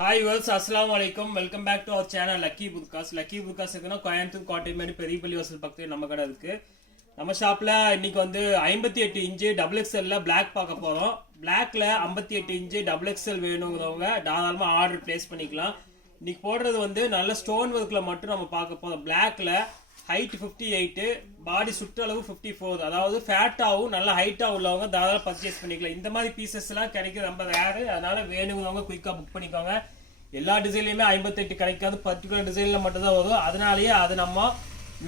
Hi worlds, அஸ்ஸலாமு அலைக்கும். Welcome back to our channel lucky புத்காஸ். லக்கி புத்காஸ் இருக்குன்னா கோயம்புத்தூர் கோட்டைமேடு பெரியப்பள்ளி வாசல் பக்கத்தில் நம்ம கடை இருக்கு. நம்ம ஷாப்ல இன்னைக்கு வந்து 58 இன்ச்சு டபுள் எக்ஸ்எல்ல பிளாக் பார்க்க போறோம். பிளாக்ல 58 இன்ச்சு டபுள் எக்ஸ்எல் வேணுங்கிறவங்க தாராளமா ஆர்டர் பிளேஸ் பண்ணிக்கலாம். இன்னைக்கு போடுறது வந்து நல்ல ஸ்டோன் ஒர்க்ல மட்டும் நம்ம பார்க்க போறோம். பிளாக்ல ஹைட் 58, பாடி சுற்றளவு 54, அதாவது ஃபேட்டாகவும் நல்ல ஹைட்டாக உள்ளவங்க தாராளமாக பர்ச்சேஸ் பண்ணிக்கலாம். இந்த மாதிரி பீசஸ் எல்லாம் கிடைக்கிறது ரொம்ப ரேரு. அதனால வேணுங்கிறவங்க குயிக்காக புக் பண்ணிக்கோங்க. எல்லா டிசைன்லையுமே 58 கிடைக்காது, பர்டிகுலர் டிசைனில் மட்டும்தான் வரும். அதனாலேயே அது நம்ம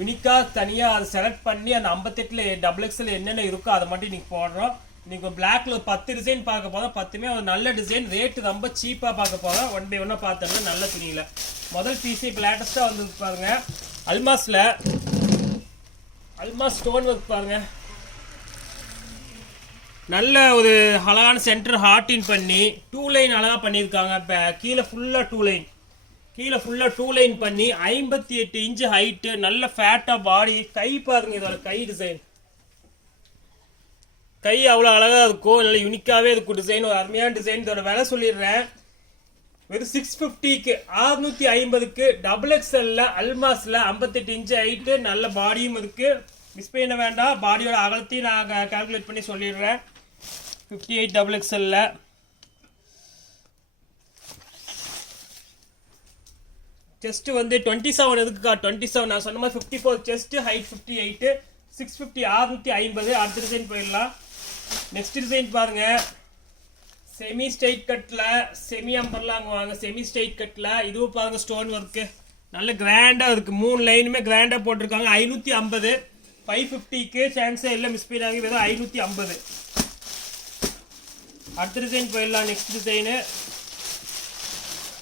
யூனிக்காக தனியாக அதை செலக்ட் பண்ணி அந்த 58ல் டபுள் எக்ஸ்எல் என்னென்ன இருக்கோ அதை மட்டும் இன்னைக்கு போடுறோம். இன்னைக்கு பிளாக்ல ஒரு 10 டிசைன் பார்க்க போகிறோம். 10மே ஒரு நல்ல டிசைன், ரேட்டு ரொம்ப சீப்பாக பார்க்க போகிறோம். ஒன் பை ஒன்னாக பார்த்தோம்னா நல்ல துணியில் முதல் பீஸ் இப்போ லேட்டஸ்ட்டாக வந்து பாருங்க. அல்மாஸ் ஸ்டோன் ஒர்க் பாருங்க. நல்ல ஒரு அழகான சென்டர் ஹார்டின் பண்ணி 2 லைன் அழகா பண்ணியிருக்காங்க. கீழே ஃபுல்லா 2 லைன் பண்ணி 58 இன்ச்சு ஹைட்டு, நல்ல ஃபேட்டா பாடி. கை பாருங்க, இதோட கை டிசைன், கை அவ்வளோ அழகா இருக்கும். நல்ல யூனிக்காவே இருக்கும் டிசைன், ஒரு அருமையான டிசைன். இதோட விலை சொல்லிடுறேன், வெறும் 650க்கு 650க்கு டபுள் எக்ஸ்எல்ல அல்மாஸ்ல 58 இன்ச்சு ஹைட்டு, நல்ல பாடியும் இருக்கு. மிஸ் பண்ண வேண்டாம். பாடியோட அகலத்தையும் நான் கால்குலேட் பண்ணி சொல்லிடுறேன். 58 டபுள் எக்ஸ்எல்ல செஸ்ட் வந்து 27 எதுக்குக்கா 27? நான் சொன்ன மாதிரி 54 செஸ்ட், ஹைட் 58, 650 650. அடுத்த டிசைன் போயிடலாம். நெக்ஸ்ட் டிசைன் பாருங்க. செமி ஸ்ட்ரைட் கட்ல செமி அம்பர்லாங்க வாங்க. செமி ஸ்ட்ரைட் கட்ல இதுவும் பாருங்க ஸ்டோன் ஒர்க்கு நல்ல கிராண்டா இருக்கு. 3 லைனுமே கிராண்டா போட்டிருக்காங்க. 550, 550க்கு சான்ஸே இல்லை, மிஸ் பண்ணிடாங்க. வெறும் 550. அடுத்த டிசைன் போயிடலாம்.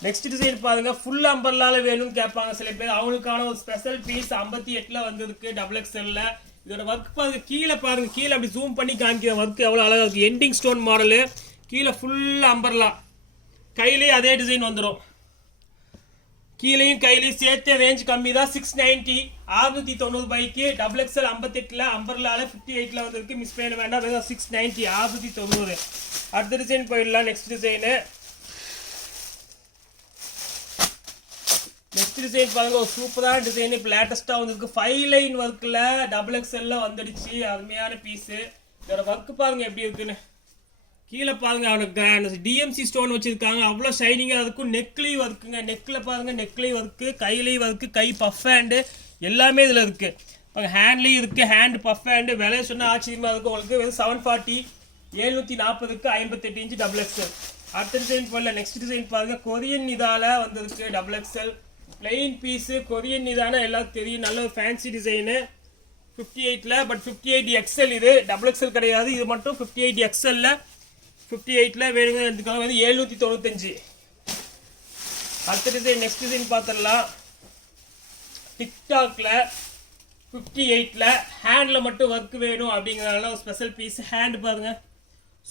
நெக்ஸ்ட் டிசைன் பாருங்க. ஃபுல் அம்பர்லால வேணும்னு கேட்பாங்க சில பேர், அவங்களுக்கான ஒரு ஸ்பெஷல் பீஸ் 58ல வந்திருக்கு டபுள் எக்ஸ்எல்ல. இதோட ஒர்க் பாருங்க. கீழே பாருங்க, கீழே அப்படி ஜூம் பண்ணி காமிக்கிற ஒர்க் எவ்வளவு அழகா இருக்கு. எண்டிங் ஸ்டோன் மாடலு, கீழே ஃபுல் அம்பர்லா, கையிலேயே அதே டிசைன் வந்துடும். கீழேயும் கையிலையும் சேர்த்து ரேஞ்ச் கம்மி தான். 690 690 பைக்கு டபுள் எக்ஸ்எல் 58ல அம்பர்லால 58ல வந்திருக்கு. மிஸ் பண்ண வேண்டாம். 690 690. அடுத்த டிசைன் போயிடலாம். நெக்ஸ்ட் டிசைன் பாருங்க, ஒரு சூப்பரான டிசைன். இப்போ லேட்டஸ்ட்டாக வந்திருக்கு. 5 லைன் ஒர்க்கில் டபுள் எக்ஸ்எல்ல வந்துடுச்சு. அருமையான பீஸு. இதோட ஒர்க்கு பாருங்க எப்படி இருக்குன்னு. கீழே பாருங்க, அவனுக்கு டிஎம்சி ஸ்டோன் வச்சிருக்காங்க. அவ்வளோ ஷைனிங்காக இருக்கும். நெக்லேயும் ஒர்க்குங்க. நெக்கில் பாருங்க, நெக்லேயும் ஒர்க்கு, கையிலையும் ஒர்க்கு, கை பஃப் ஹேண்டு எல்லாமே இதில் இருக்கு. பாருங்க, ஹேண்ட்லேயும் இருக்கு. Hand puff hand. விலையை சொன்னால் ஆச்சரியமாக இருக்கும் உங்களுக்கு. வெறும் 740 740க்கு 58 இன்ச்சு டபுள் எக்ஸ்எல். அடுத்த டிசைன் போடல. நெக்ஸ்ட் டிசைன் பாருங்க. கொரியன் இதால வந்திருக்கு double XL. Plain piece, Korean இதான எல்லாரும் தெரியும். நல்ல ஒரு ஃபேன்சி டிசைனு. 58ல பட் 58 எக்ஸ்எல். இது டபுள் எக்ஸ்எல் கிடையாது, இது மட்டும் 58 எக்ஸ்எல்ல 58ல வேணுங்க எடுத்துக்காங்க. வந்து 795. அடுத்த டிசைன் நெக்ஸ்ட் டிசைன் பார்த்துடலாம். டிக்டாக்ல 58ல ஹேண்ட்ல மட்டும் ஒர்க் வேணும் அப்படிங்கிறதுனால ஒரு ஸ்பெஷல் பீஸ். ஹேண்ட் பாருங்க,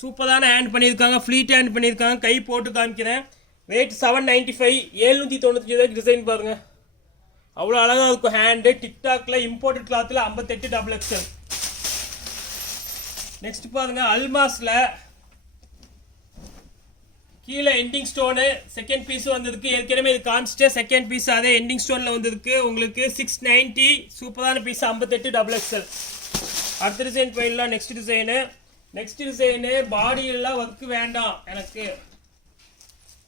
சூப்பரான ஹேண்ட் பண்ணியிருக்காங்க. ஃப்ளீட் ஹேண்ட் பண்ணியிருக்காங்க. கை போட்டு காமிக்கிறேன். ரேட் 795 795 டிசைன் பாருங்க. அவ்வளோ அழகாக இருக்கும் ஹேண்டு. டிக்டாக்ல இம்போர்ட்டட் கிளாத்தில் 58 டபுள் எக்ஸ்எல். நெக்ஸ்ட் பாருங்க. அல்மாஸ்ல கீழே எண்டிங் ஸ்டோனு செகண்ட் பீஸும் வந்திருக்கு. ஏற்கனவே இது காமிச்சிட்டு செகண்ட் பீஸ் அதே எண்டிங் ஸ்டோனில் வந்திருக்கு உங்களுக்கு. 690 சூப்பரான பீஸ் 58 டபுள் எக்ஸ்எல். அடுத்த டிசைன் போயிடலாம். நெக்ஸ்ட் டிசைனு பாடியெல்லாம் ஒர்க் வேண்டாம், எனக்கு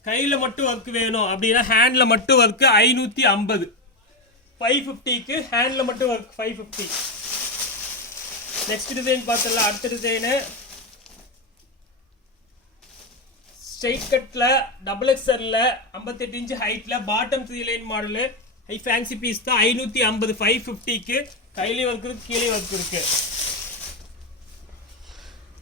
கையில் மட்டும் ஒர்க் வேணும் அப்படின்னா ஹேண்டில் மட்டும் ஒர்க்கு 550. 550க்கு ஹேண்டில் மட்டும் ஒர்க் 550. நெக்ஸ்ட் டிசைன் பார்த்துடலாம். அடுத்த டிசைனு ஸ்ட்ரைட் கட்ல டபுள் எக்ஸ்எல்ல 58 இன்ச்சு ஹைட்ல bottom 3 line model. High fancy piece தான். 550 550க்கு கையிலே ஒர்க் இருக்கு, கீழே ஒர்க் இருக்கு.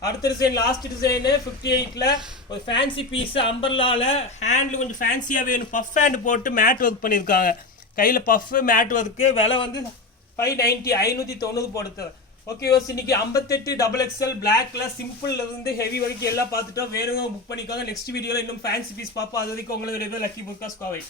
அடுத்த டிசைன் லாஸ்ட் டிசைனு 58ல ஒரு ஃபேன்சி பீஸ். அம்பர்லால ஹேண்டில் கொஞ்சம் ஃபேன்சியாக வேணும். பஃப் ஹேண்ட் போட்டு மேட் ஒர்க் பண்ணியிருக்காங்க. கையில் பஃப் மேட் ஒர்க்கு. விலை வந்து 590 590 போடுது. ஓகே வாஸ், இன்னைக்கு 58 டபுள் எக்ஸ்எல் பிளாக்ல சிம்பிள்ல இருந்து ஹெவி வரைக்கும் எல்லாம் பார்த்துட்டோம். வேணுங்க புக் பண்ணிக்கோங்க. நெக்ஸ்ட் வீடியோவில் இன்னும் ஃபேன்சி பீஸ் பார்ப்போம். அது வரைக்கும் உங்களுக்கு லக்கி புத்காஸ் கோவை.